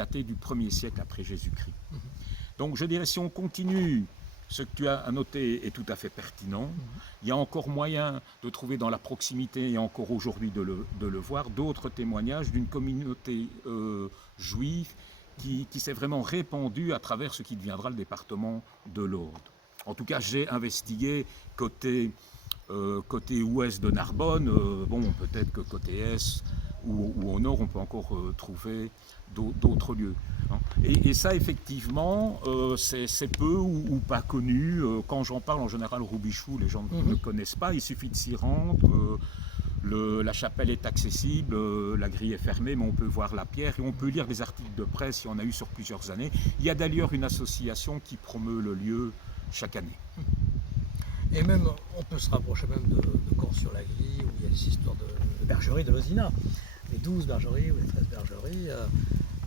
daté du 1er siècle après Jésus-Christ. Donc je dirais, si on continue, ce que tu as noté est tout à fait pertinent. Il y a encore moyen de trouver dans la proximité, et encore aujourd'hui de le voir, d'autres témoignages d'une communauté juive qui s'est vraiment répandue à travers ce qui deviendra le département de l'Aude. En tout cas, j'ai investigué côté ouest de Narbonne, peut-être que côté est ou au nord, on peut encore trouver d'autres lieux. Et ça, effectivement, c'est peu ou pas connu. Quand j'en parle, en général, Robichou, les gens ne connaissent pas. Il suffit de s'y rendre. La chapelle est accessible, la grille est fermée, mais on peut voir la pierre et on peut lire des articles de presse, il y en a eu sur plusieurs années. Il y a d'ailleurs une association qui promeut le lieu chaque année. Et même, on peut se rapprocher même de Caen-sur-la-Grille, où il y a des histoires de bergeries de Lozina. Les 12 bergeries ou les 13 bergeries,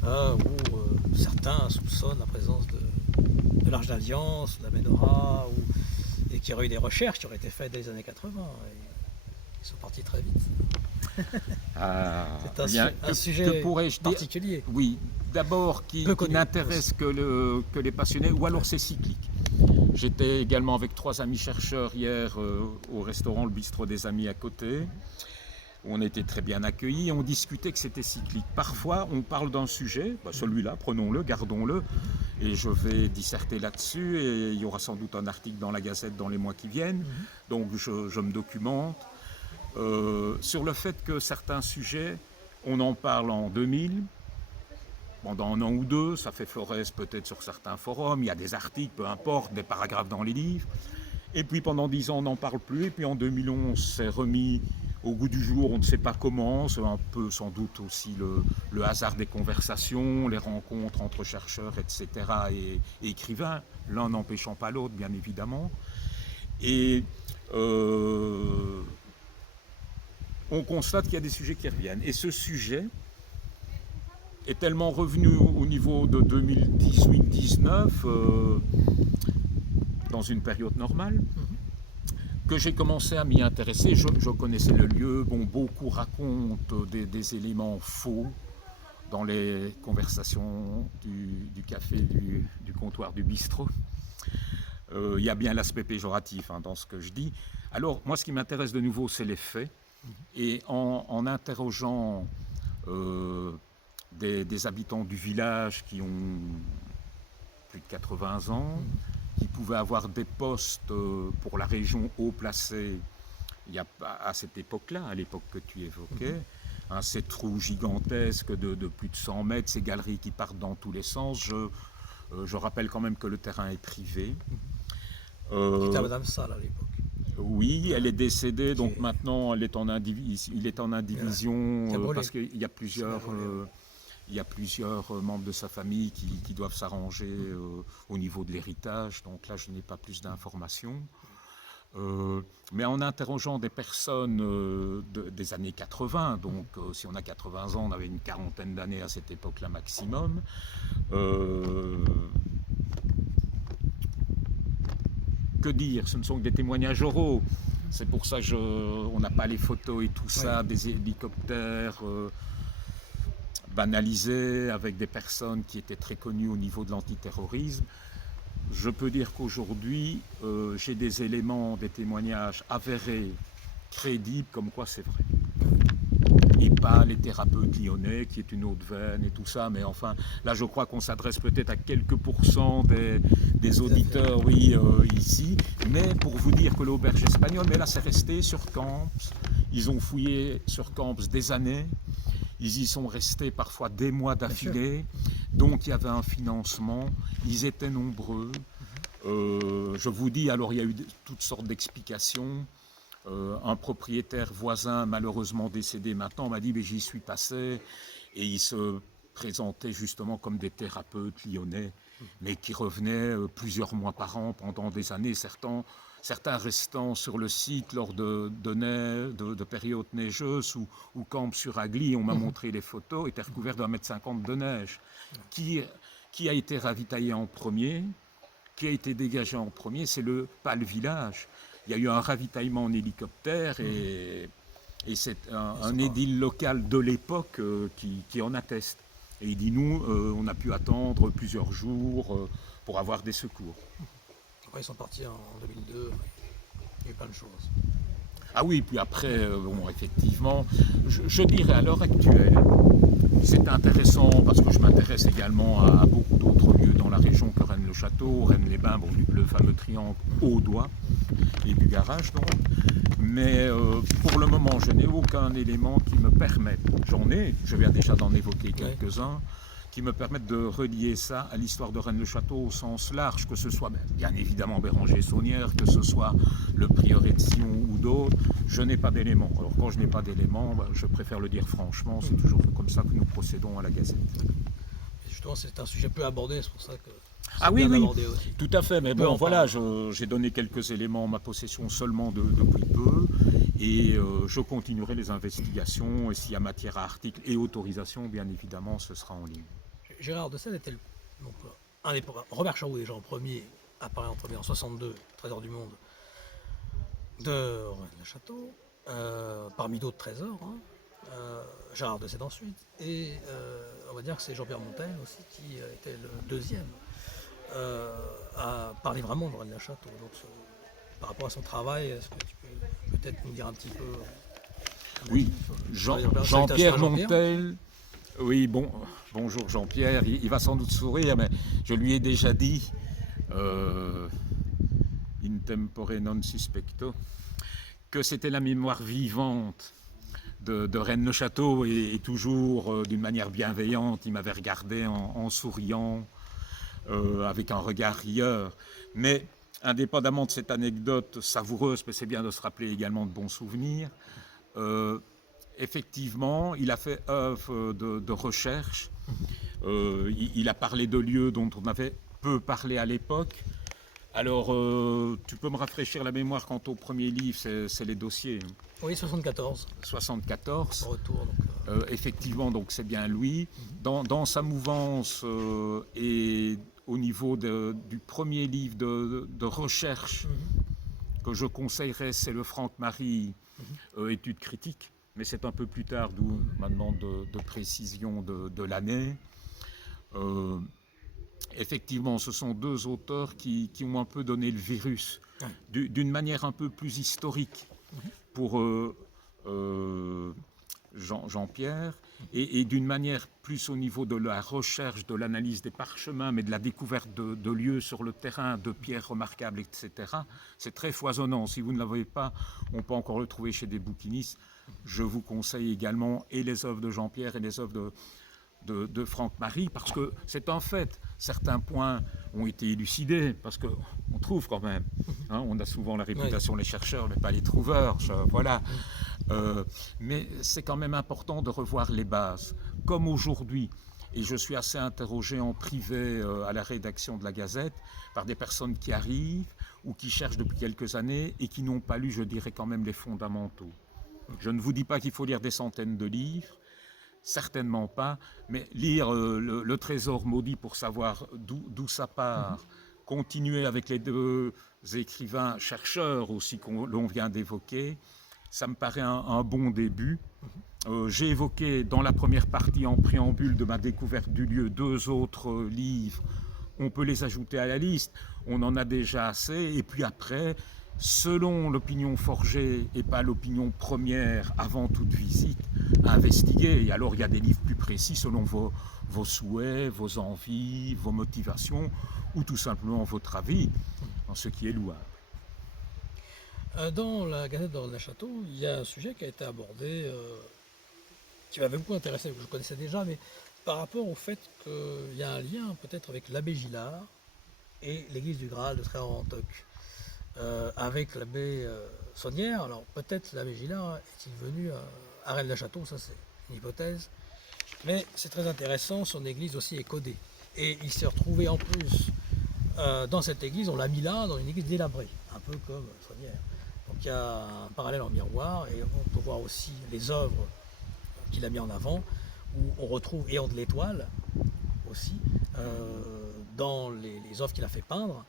où certains soupçonnent la présence de l'Arche d'Alliance, de la Ménorah, et qu'il y aurait eu des recherches qui auraient été faites dès les années 80. Et ils sont partis très vite. C'est un sujet particulier. Dire, oui, d'abord qui n'intéresse que les passionnés, ou alors c'est cyclique. J'étais également avec 3 amis chercheurs hier au restaurant Le Bistrot des Amis à côté. On était très bien accueillis, on discutait que c'était cyclique. Parfois, on parle d'un sujet, celui-là, prenons-le, gardons-le, et je vais disserter là-dessus, et il y aura sans doute un article dans la Gazette dans les mois qui viennent, donc je me documente. Sur le fait que certains sujets, on en parle en 2000, pendant un an ou deux, ça fait florès peut-être sur certains forums, il y a des articles, peu importe, des paragraphes dans les livres, et puis pendant 10 ans, on n'en parle plus, et puis en 2011, c'est remis au goût du jour, on ne sait pas comment, c'est un peu sans doute aussi le hasard des conversations, les rencontres entre chercheurs, etc. et écrivains, l'un n'empêchant pas l'autre, bien évidemment. Et on constate qu'il y a des sujets qui reviennent. Et ce sujet est tellement revenu au niveau de 2018-19, dans une période normale, que j'ai commencé à m'y intéresser. Je connaissais le lieu. Beaucoup racontent des éléments faux dans les conversations du café, du comptoir du bistrot. Il y a bien l'aspect péjoratif dans ce que je dis. Alors, moi, ce qui m'intéresse de nouveau, c'est les faits. Et en interrogeant des habitants du village qui ont plus de 80 ans, qui pouvaient avoir des postes pour la région haut placés, il y a à cette époque-là, à l'époque que tu évoquais, ces trous gigantesques de plus de 100 mètres, ces galeries qui partent dans tous les sens. Je rappelle quand même que le terrain est privé. C'était à Madame Salle à l'époque. Oui, elle est décédée, donc maintenant il est en indivision parce qu'il y a plusieurs... Il y a plusieurs membres de sa famille qui doivent s'arranger au niveau de l'héritage, donc là je n'ai pas plus d'informations. Mais en interrogeant des personnes des années 80, donc si on a 80 ans, on avait une quarantaine d'années à cette époque-là maximum, que dire, ce ne sont que des témoignages oraux. C'est pour ça qu'on n'a pas les photos et tout ça, des hélicoptères... banalisé, avec des personnes qui étaient très connues au niveau de l'antiterrorisme. Je peux dire qu'aujourd'hui, j'ai des éléments, des témoignages avérés, crédibles, comme quoi c'est vrai. Et pas les thérapeutes lyonnais, qui est une autre veine et tout ça, mais enfin, là je crois qu'on s'adresse peut-être à quelques pourcents des auditeurs, ici, mais pour vous dire que l'auberge espagnole, mais là c'est resté sur Camps, ils ont fouillé sur Camps des années, ils y sont restés parfois des mois d'affilée, donc il y avait un financement, ils étaient nombreux. Je vous dis, alors il y a eu toutes sortes d'explications. Un propriétaire voisin, malheureusement décédé maintenant, m'a dit « j'y suis passé » et il se présentait justement comme des thérapeutes lyonnais, mais qui revenaient plusieurs mois par an pendant des années, certains restant sur le site lors de périodes neigeuses ou Camps-sur-Agly, on m'a montré les photos, étaient recouverts d'1,50 m de neige. Qui a été ravitaillé en premier, qui a été dégagé en premier, c'est pas le village. Il y a eu un ravitaillement en hélicoptère et c'est un édile local de l'époque qui en atteste. Et il dit, nous, on a pu attendre plusieurs jours pour avoir des secours. Après, ils sont partis en 2002, il y a eu plein de choses. Ah oui, puis après, bon, effectivement, je dirais à l'heure actuelle, c'est intéressant parce que je m'intéresse également à beaucoup d'autres lieux dans la région que Rennes-le-Château, Rennes-les-Bains, bon, le fameux triangle Audois et du garage donc. Mais pour le moment, je n'ai aucun élément qui me permette, je viens déjà d'en évoquer quelques-uns, qui me permettent de relier ça à l'histoire de Rennes-le-Château au sens large, que ce soit bien évidemment Béranger-Saunière, que ce soit le prieuré de Sion ou d'autres, je n'ai pas d'éléments. Alors quand je n'ai pas d'éléments, je préfère le dire franchement, c'est toujours comme ça que nous procédons à la Gazette. Et justement, c'est un sujet peu abordé, c'est pour ça que ah oui, oui, aussi. Tout à fait, mais bon, voilà, j'ai donné quelques éléments en ma possession seulement depuis peu, et je continuerai les investigations, et s'il y a matière à article et autorisation, bien évidemment, ce sera en ligne. Gérard de Sède était donc, un des Robert Charroux déjà en premier, apparaît en premier en 62, Trésor du Monde de Rennes-le-Château, parmi d'autres trésors, hein. Gérard de Sède ensuite, et on va dire que c'est Jean-Pierre Montaigne aussi qui était le deuxième à parler vraiment de Rennes-le-Château. Donc par rapport à son travail, est-ce que tu peux peut-être nous dire un petit peu? Oui, Jean-Pierre Montaigne. Oui, bonjour Jean-Pierre, il va sans doute sourire, mais je lui ai déjà dit, in tempore non suspecto, que c'était la mémoire vivante de Rennes-le-Château, et toujours d'une manière bienveillante, il m'avait regardé en souriant, avec un regard rieur. Mais indépendamment de cette anecdote savoureuse, mais c'est bien de se rappeler également de bons souvenirs, effectivement, il a fait œuvre de recherche. Il a parlé de lieux dont on avait peu parlé à l'époque. Alors, tu peux me rafraîchir la mémoire quant au premier livre, c'est les dossiers. Oui, 74. 74. Retour, donc, effectivement, donc c'est bien lui. Dans sa mouvance et au niveau du premier livre de recherche que je conseillerais, c'est le Franck-Marie, études critiques. Mais c'est un peu plus tard, d'où ma demande de précision de l'année. Effectivement, ce sont deux auteurs qui ont un peu donné le virus, d'une manière un peu plus historique pour Jean-Pierre, et d'une manière plus au niveau de la recherche, de l'analyse des parchemins, mais de la découverte de lieux sur le terrain, de pierres remarquables, etc. C'est très foisonnant. Si vous ne l'avez pas, on peut encore le trouver chez des bouquinistes. Je vous conseille également et les œuvres de Jean-Pierre et les œuvres de Franck-Marie, parce que c'est un fait. Certains points ont été élucidés, parce qu'on trouve quand même. Hein, on a souvent la réputation des chercheurs, mais pas les trouveurs. Voilà. Mais c'est quand même important de revoir les bases. Comme aujourd'hui, et je suis assez interrogé en privé à la rédaction de la Gazette, par des personnes qui arrivent ou qui cherchent depuis quelques années et qui n'ont pas lu, je dirais, quand même les fondamentaux. Je ne vous dis pas qu'il faut lire des centaines de livres, certainement pas, mais lire le Trésor maudit pour savoir d'où ça part, continuer avec les deux écrivains chercheurs aussi l'on vient d'évoquer, ça me paraît un bon début. J'ai évoqué dans la première partie, en préambule de ma découverte du lieu, deux autres livres. On peut les ajouter à la liste, on en a déjà assez, et puis après, selon l'opinion forgée et pas l'opinion première avant toute visite, à investiguer. Et alors il y a des livres plus précis selon vos souhaits, vos envies, vos motivations, ou tout simplement votre avis, en ce qui est louable. Dans la Gazette de Rennes-le-Château, il y a un sujet qui a été abordé, qui m'avait beaucoup intéressé, que je connaissais déjà, mais par rapport au fait qu'il y a un lien peut-être avec l'abbé Gillard et l'église du Graal de Tré-en-Rantoc. Avec l'abbé Saunière. Alors peut-être l'abbé Gillard est-il venu à Rennes-le-Château, ça c'est une hypothèse, mais c'est très intéressant, son église aussi est codée. Et il s'est retrouvé en plus dans cette église, on l'a mis là, dans une église délabrée, un peu comme Saunière. Donc il y a un parallèle en miroir, et on peut voir aussi les œuvres qu'il a mis en avant, où on retrouve Éon de l'Étoile aussi, dans les œuvres qu'il a fait peindre.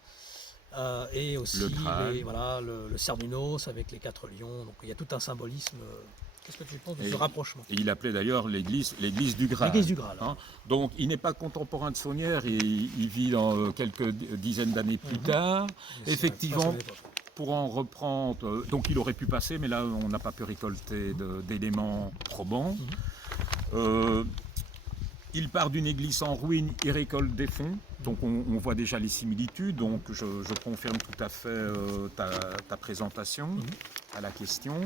Et aussi le cerf du Nos avec les 4 lions. Donc il y a tout un symbolisme Qu'est-ce que tu penses de ce rapprochement? Et il appelait d'ailleurs l'église du Graal. L'église du Graal. Hein. Donc il n'est pas contemporain de Saunière, il vit dans quelques dizaines d'années plus tard. Mais Effectivement, pour en reprendre, donc il aurait pu passer, mais là on n'a pas pu récolter d'éléments probants. Il part d'une église en ruine, il récolte des fonds, donc on voit déjà les similitudes, donc je confirme tout à fait ta présentation à la question.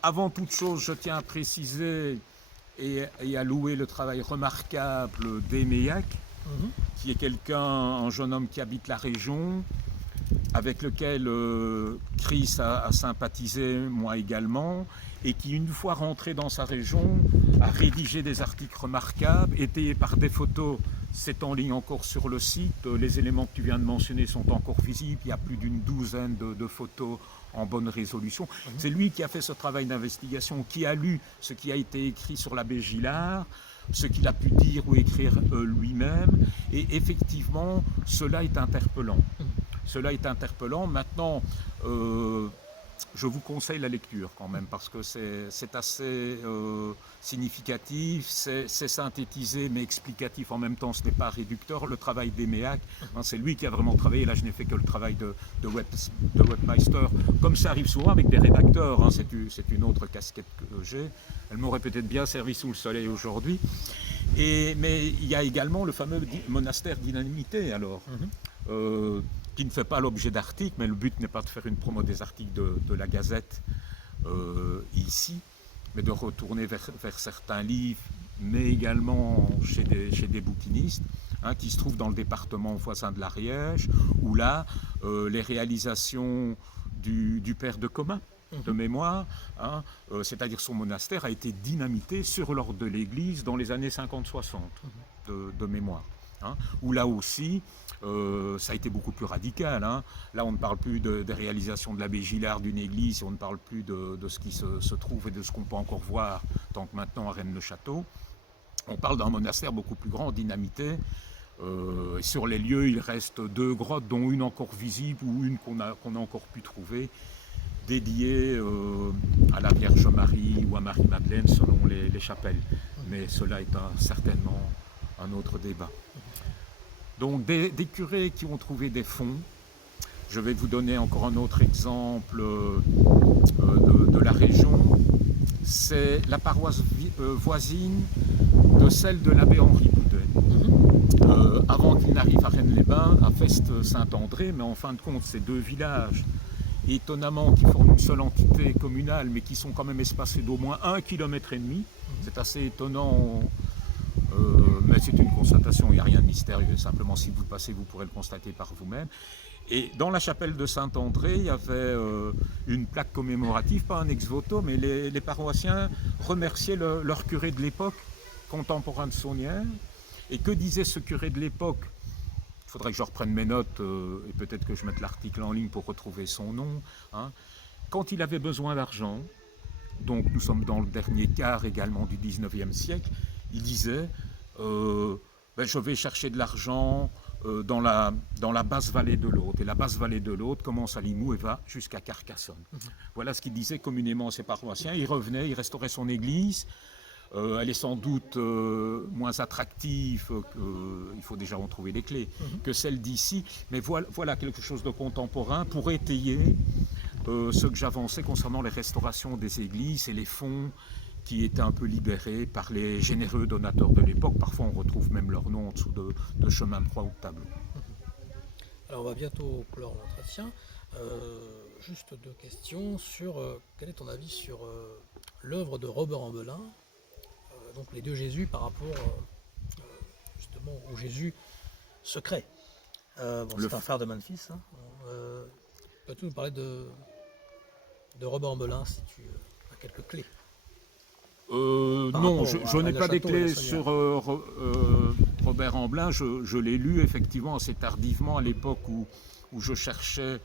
Avant toute chose, je tiens à préciser et à louer le travail remarquable d'Éméac, qui est un jeune homme qui habite la région, avec lequel Chris a sympathisé, moi également, et qui, une fois rentré dans sa région, a rédigé des articles remarquables, étayés par des photos. C'est en ligne encore sur le site. Les éléments que tu viens de mentionner sont encore visibles. Il y a plus d'une douzaine de photos en bonne résolution. C'est lui qui a fait ce travail d'investigation, qui a lu ce qui a été écrit sur l'abbé Gillard, ce qu'il a pu dire ou écrire lui-même. Et effectivement, cela est interpellant. Cela est interpellant. Maintenant, je vous conseille la lecture quand même, parce que c'est assez significatif, c'est synthétisé mais explicatif en même temps, ce n'est pas réducteur. Le travail d'Éméac, hein, c'est lui qui a vraiment travaillé, là je n'ai fait que le travail de webmeister, comme ça arrive souvent avec des rédacteurs, hein, c'est une autre casquette que j'ai, elle m'aurait peut-être bien servi sous le soleil aujourd'hui. Mais il y a également le fameux monastère dynamité alors. Qui ne fait pas l'objet d'articles, mais le but n'est pas de faire une promo des articles de la Gazette ici, mais de retourner vers certains livres, mais également chez des bouquinistes, hein, qui se trouvent dans le département voisin de l'Ariège, où là, les réalisations du père de Commun, de mémoire, hein, c'est-à-dire son monastère, a été dynamité sur l'ordre de l'Église dans les années 50-60, de mémoire. Hein, où là aussi, ça a été beaucoup plus radical. Hein. Là, on ne parle plus des réalisations de l'abbé Gillard d'une église, on ne parle plus de ce qui se trouve et de ce qu'on peut encore voir, tant que maintenant à Rennes-le-Château. On parle d'un monastère beaucoup plus grand, dynamité. Sur les lieux, il reste 2 grottes, dont une encore visible ou une qu'on a encore pu trouver, dédiée à la Vierge Marie ou à Marie-Madeleine, selon les chapelles. Mais cela est certainement un autre débat. Donc des curés qui ont trouvé des fonds. Je vais vous donner encore un autre exemple de la région. C'est la paroisse voisine de celle de l'abbé Henri Boudet. Avant qu'il n'arrive à Rennes-les-Bains, à Feste-Saint-André, mais en fin de compte, ces 2 villages, étonnamment, qui forment une seule entité communale, mais qui sont quand même espacés d'au moins 1,5 km. C'est assez étonnant. Mais c'est une constatation, il n'y a rien de mystérieux. Simplement, si vous passez, vous pourrez le constater par vous-même. Et dans la chapelle de Saint-André, il y avait une plaque commémorative, pas un ex-voto, mais les paroissiens remerciaient leur curé de l'époque, contemporain de Saunière. Et que disait ce curé de l'époque? Il faudrait que je reprenne mes notes et peut-être que je mette l'article en ligne pour retrouver son nom. Hein. Quand il avait besoin d'argent, donc nous sommes dans le dernier quart également du 19e siècle, il disait je vais chercher de l'argent dans la basse vallée de l'Aude. Et la basse vallée de l'Aude commence à Limoux et va jusqu'à Carcassonne. Voilà ce qu'il disait communément à ses paroissiens. Il revenait, il restaurait son église. Elle est sans doute moins attractive, il faut déjà en trouver les clés, que celle d'ici. Mais voilà quelque chose de contemporain pour étayer ce que j'avançais concernant les restaurations des églises et les fonds qui étaient un peu libérés par les généreux donateurs de l'époque. Parfois, on retrouve même leur nom en dessous de chemin de croix ou de tableau. Alors, on va bientôt clore l'entretien. Juste 2 questions sur quel est ton avis sur l'œuvre de Robert Ambelin, donc les 2 Jésus par rapport justement au Jésus secret. C'est un frère de Memphis. Hein. Peux-tu nous parler de Robert Ambelin si tu as quelques clés? Non, je n'ai pas des clés sur Robert Ambelin. Je l'ai lu effectivement assez tardivement, à l'époque où je cherchais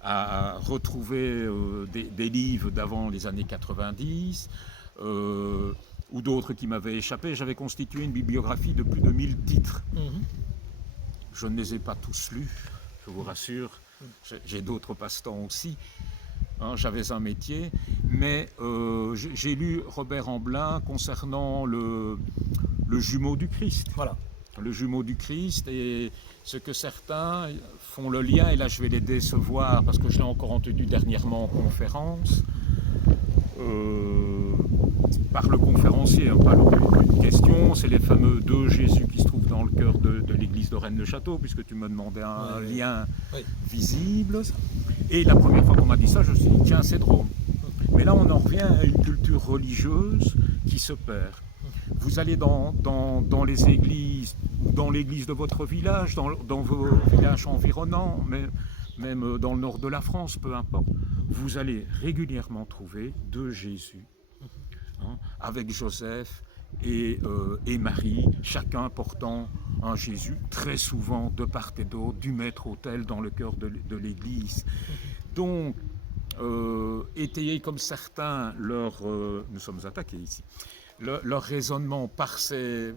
à retrouver des livres d'avant les années 90 ou d'autres qui m'avaient échappé. J'avais constitué une bibliographie de plus de 1000 titres. Je ne les ai pas tous lus, je vous rassure. J'ai d'autres passe-temps aussi. hein, j'avais un métier, mais j'ai lu Robert Amblin concernant le jumeau du Christ. Voilà. Le jumeau du Christ, et ce que certains font le lien, et là je vais les décevoir parce que je l'ai encore entendu dernièrement en conférence, par le conférencier, hein, pas une question, c'est les fameux deux Jésus qui se trouvent dans le cœur de l'église de Rennes-le-Château, puisque tu me demandais un lien visible. Et la première fois qu'on m'a dit ça, je me suis dit, tiens, c'est drôle. Mais là, on en revient à une culture religieuse qui se perd. Vous allez dans les églises, ou dans l'église de votre village, dans vos villages environnants, même dans le nord de la France, peu importe. Vous allez régulièrement trouver deux Jésus, hein, avec Joseph et Marie, chacun portant un Jésus, très souvent de part et d'autre, du maître-autel dans le cœur de l'église. Donc, étayer comme certains nous sommes attaqués ici, leur raisonnement par ces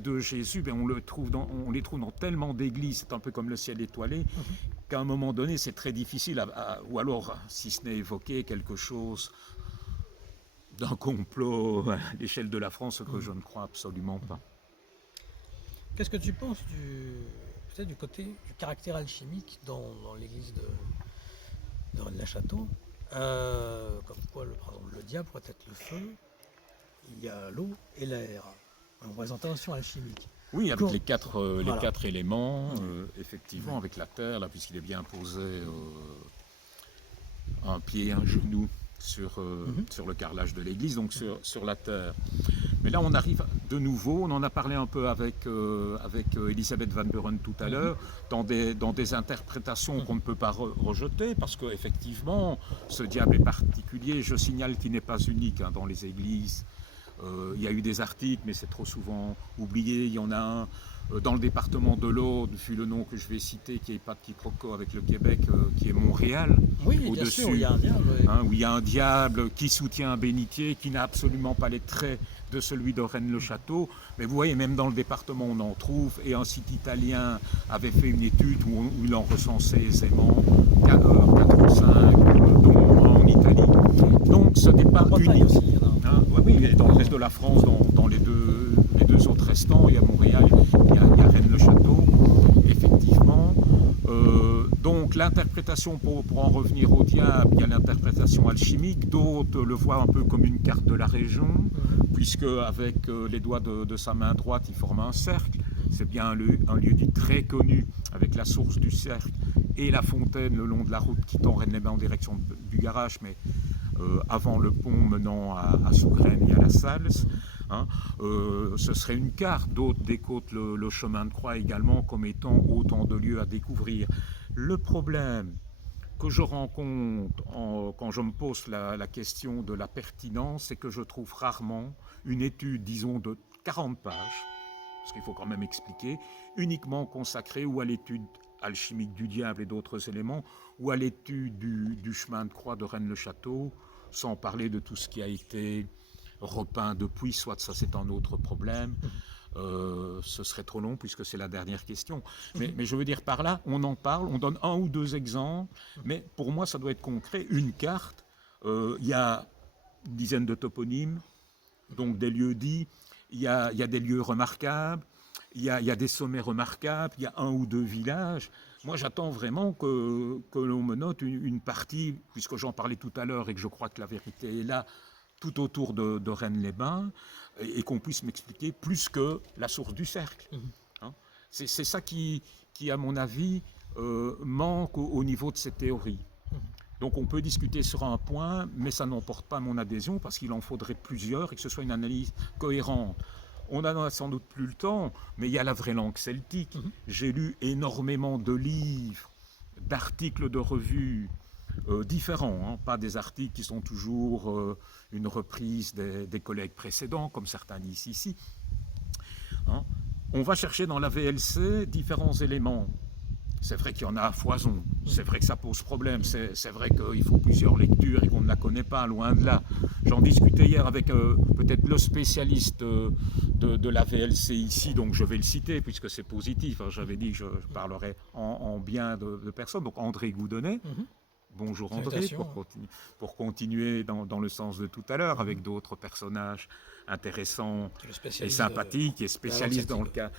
deux Jésus, ben on les trouve dans tellement d'églises, c'est un peu comme le ciel étoilé, qu'à un moment donné c'est très difficile, ou alors si ce n'est évoquer quelque chose d'un complot à l'échelle de la France, que je ne crois absolument pas. Qu'est-ce que tu penses du côté du caractère alchimique dans l'église de Rennes-le-Château, comme quoi par exemple, le diable pourrait être le feu, il y a l'eau et l'air, en représentation alchimique. Oui, avec les quatre éléments, effectivement, avec la terre, là, puisqu'il est bien posé un pied, un genou sur le carrelage de l'église, donc sur la terre. Mais là, on arrive de nouveau, on en a parlé un peu avec Elisabeth Van Buren tout à l'heure, dans des interprétations qu'on ne peut pas rejeter, parce qu'effectivement, ce diable est particulier. Je signale qu'il n'est pas unique dans les églises. Il y a eu des articles, mais c'est trop souvent oublié. Il y en a un dans le département de l'Aude, vu le nom que je vais citer, qui n'est pas de quiproquo avec le Québec, qui est Montréal. Oui, bien sûr, il y a un diable. Oui. Où il y a un diable qui soutient un bénitier, qui n'a absolument pas les traits de celui de Rennes-le-Château. Mais vous voyez, même dans le département, on en trouve. Et un site italien avait fait une étude où il en recensait aisément 4 ou 5, dont en Italie. Donc ce n'est pas unique. Aussi, oui, et dans le reste de la France, dans les deux autres restants, il y a Montréal, il y a Rennes-le-Château, effectivement. Donc l'interprétation, pour en revenir au diable, il y a l'interprétation alchimique, d'autres le voient un peu comme une carte de la région, puisque avec les doigts de sa main droite, il forme un cercle. C'est bien un lieu dit très connu, avec la source du cercle et la fontaine le long de la route quittant Rennes-les-Bains en direction du garage, mais avant le pont menant à Sougrennes et à la Salle. Ce serait une carte. D'autres décotent le chemin de croix également comme étant autant de lieux à découvrir. Le problème que je rencontre quand je me pose la question de la pertinence, c'est que je trouve rarement une étude, disons, de 40 pages, parce qu'il faut quand même expliquer, uniquement consacrée ou à l'étude alchimique du diable et d'autres éléments, ou à l'étude du chemin de croix de Rennes-le-Château, sans parler de tout ce qui a été repeint depuis, soit ça c'est un autre problème. Ce serait trop long puisque c'est la dernière question. Mais je veux dire par là, on en parle, on donne un ou deux exemples, mais pour moi ça doit être concret. Une carte, il y a une dizaine de toponymes, donc des lieux dits, il y a des lieux remarquables, il y a des sommets remarquables, il y a un ou deux villages. Moi, j'attends vraiment que l'on me note une partie, puisque j'en parlais tout à l'heure et que je crois que la vérité est là, tout autour de Rennes-les-Bains, et qu'on puisse m'expliquer plus que la source du cercle. C'est ça qui, à mon avis, manque au niveau de ces théories. Donc on peut discuter sur un point, mais ça n'emporte pas mon adhésion, parce qu'il en faudrait plusieurs et que ce soit une analyse cohérente. On n'en a sans doute plus le temps, mais il y a la vraie langue celtique. J'ai lu énormément de livres, d'articles de revues différents, pas des articles qui sont toujours une reprise des collègues précédents, comme certains disent ici. On va chercher dans la VLC différents éléments. C'est vrai qu'il y en a à foison, c'est vrai que ça pose problème, c'est vrai qu'il faut plusieurs lectures et qu'on ne la connaît pas, loin de là. J'en discutais hier avec peut-être le spécialiste de la VLC ici, donc je vais le citer puisque c'est positif. J'avais dit que je parlerais en bien de personnes, donc André Goudonnet. Bonjour André, Salutations. pour continuer dans le sens de tout à l'heure, avec d'autres personnages intéressants Qui est le et spécialiste sympathiques, et de la langue spécialistes dans le celtique.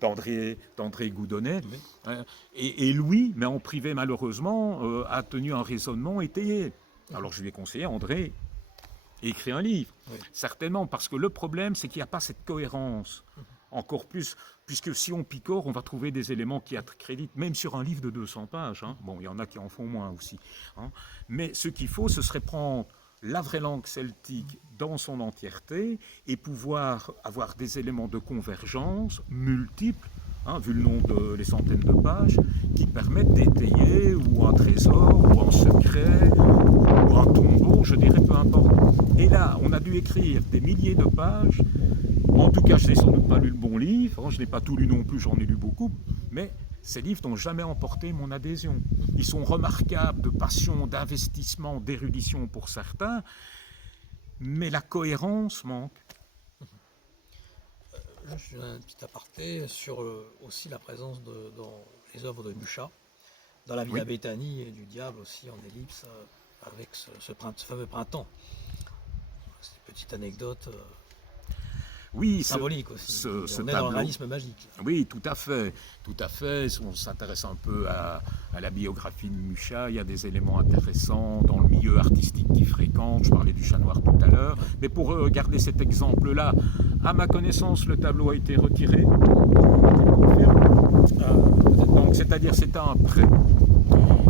cas d'André Goudonnet. Oui. Et Louis, mais en privé malheureusement, a tenu un raisonnement étayé. Alors je lui ai conseillé, André, écrit un livre. Oui. Certainement, parce que le problème, c'est qu'il n'y a pas cette cohérence. Encore plus, puisque si on picore, on va trouver des éléments qui accréditent, même sur un livre de 200 pages. Hein. Bon, il y en a qui en font moins aussi. Hein. Mais ce qu'il faut, ce serait prendre la vraie langue celtique dans son entièreté et pouvoir avoir des éléments de convergence multiples, hein, vu le nombre les centaines de pages, qui permettent d'étayer ou un trésor, ou un secret, ou un tombeau, je dirais, peu importe. Et là, on a dû écrire des milliers de pages. En tout cas, je n'ai sans doute pas lu le bon livre. Je n'ai pas tout lu non plus, j'en ai lu beaucoup. Mais ces livres n'ont jamais emporté mon adhésion. Ils sont remarquables de passion, d'investissement, d'érudition pour certains, mais la cohérence manque. Juste un petit aparté sur aussi la présence dans les œuvres de Mucha, dans la Villa Oui. Béthanie et du diable aussi en ellipse, avec ce fameux printemps. C'est une petite anecdote Oui, symbolique aussi. ce On est dans le tableau. réalisme magique. Oui, tout à fait. Tout à fait. Si on s'intéresse un peu à la biographie de Mucha, il y a des éléments intéressants dans le milieu artistique qu'il fréquente. Je parlais du chat noir tout à l'heure. Mais pour garder cet exemple-là, à ma connaissance, le tableau a été retiré. Donc, c'est-à-dire, c'était un prêt.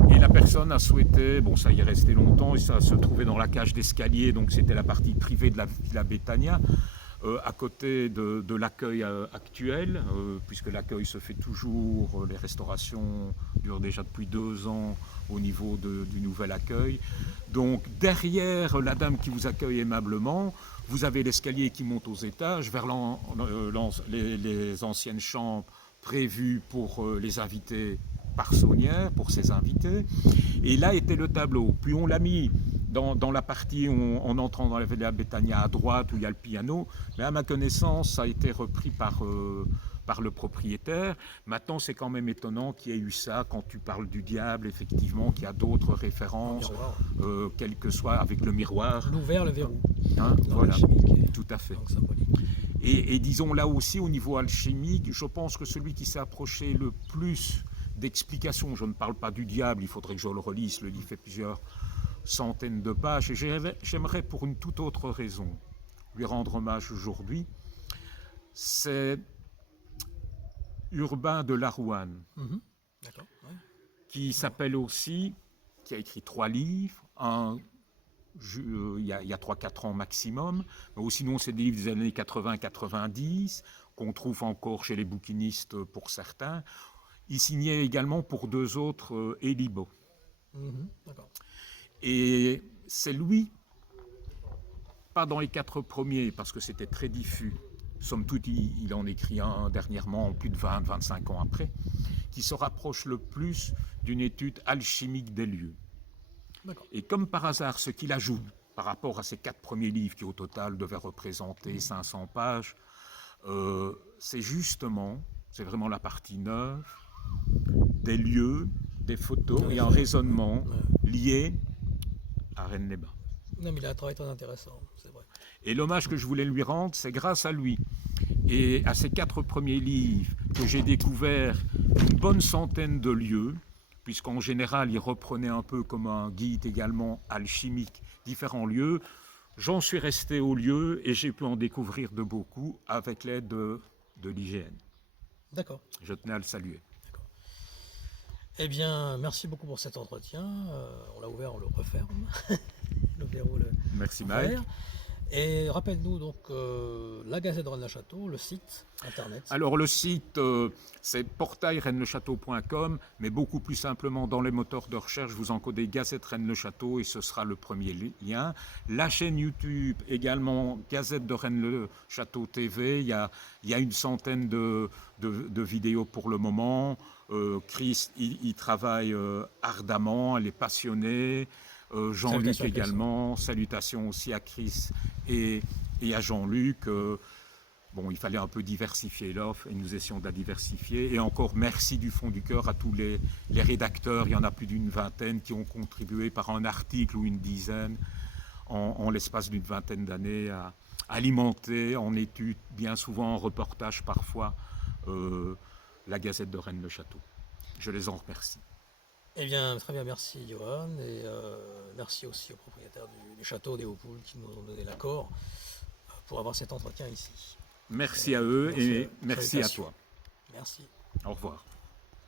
Et la personne a souhaité, bon, ça y est resté longtemps, et ça se trouvait dans la cage d'escalier, donc c'était la partie privée de la Villa Betania. À côté de l'accueil actuel, puisque l'accueil se fait toujours, les restaurations durent déjà depuis 2 ans au niveau du nouvel accueil. Donc derrière la dame qui vous accueille aimablement, vous avez l'escalier qui monte aux étages vers les anciennes chambres prévues pour les invités par Saunière, pour ses invités. Et là était le tableau. Puis on l'a mis dans la partie en entrant dans la Villa Betania à droite où il y a le piano, mais à ma connaissance, ça a été repris par le propriétaire. Maintenant, c'est quand même étonnant qu'il y ait eu ça quand tu parles du diable, effectivement, qu'il y a d'autres références, quel que soit, avec le miroir. L'ouvert, le verrou. Hein, voilà, Alchimique, tout à fait. donc symbolique. Et disons là aussi, au niveau alchimique, je pense que celui qui s'est approché le plus d'explications, je ne parle pas du diable, il faudrait que je le relise, le livre fait plusieurs centaines de pages, et j'aimerais pour une toute autre raison lui rendre hommage aujourd'hui, c'est Urbain de Larouane, D'accord. Ouais. qui s'appelle aussi, qui a écrit 3 livres, il y a 3-4 ans maximum, ou sinon c'est des livres des années 80-90, qu'on trouve encore chez les bouquinistes pour certains. Il signait également pour 2 autres Elibo. D'accord. Et c'est lui, pas dans les 4 premiers, parce que c'était très diffus, somme toute il en écrit un dernièrement, plus de 20-25 ans après, qui se rapproche le plus d'une étude alchimique des lieux. D'accord. Et comme par hasard, ce qu'il ajoute par rapport à ces 4 premiers livres, qui au total devaient représenter 500 pages, c'est vraiment la partie neuve, des lieux, des photos et un raisonnement lié à Rennes-les-Bains. Non, mais il a un travail très intéressant, c'est vrai. Et l'hommage que je voulais lui rendre, c'est grâce à lui et à ces 4 premiers livres que j'ai découvert une bonne centaine de lieux, puisqu'en général, il reprenait un peu comme un guide également alchimique différents lieux. J'en suis resté aux lieux et j'ai pu en découvrir de beaucoup avec l'aide de l'IGN. D'accord. Je tenais à le saluer. Eh bien, merci beaucoup pour cet entretien. On l'a ouvert, on le referme. Le verrou, Merci Mike. Et rappelle-nous donc la Gazette de Rennes-le-Château, le site internet. Alors le site, c'est portailrennes-le-château.com, mais beaucoup plus simplement dans les moteurs de recherche, vous encodez Gazette Rennes-le-Château et ce sera le premier lien. La chaîne YouTube également, Gazette de Rennes-le-Château TV, il y a une centaine de vidéos pour le moment. Chris, il travaille ardemment, elle est passionnée. Jean-Luc également, salutations aussi à Chris et à Jean-Luc. bon, il fallait un peu diversifier l'offre et nous essayons de la diversifier. Et encore merci du fond du cœur à tous les rédacteurs, il y en a plus d'une vingtaine qui ont contribué par un article ou une dizaine en l'espace d'une vingtaine d'années à alimenter en études, bien souvent en reportage parfois, la Gazette de Rennes-le-Château. Je les en remercie. Eh bien, très bien, merci Johan, et merci aussi aux propriétaires du château des Hauts-Poules qui nous ont donné l'accord pour avoir cet entretien ici. Merci à eux et merci à toi. Merci. Au revoir.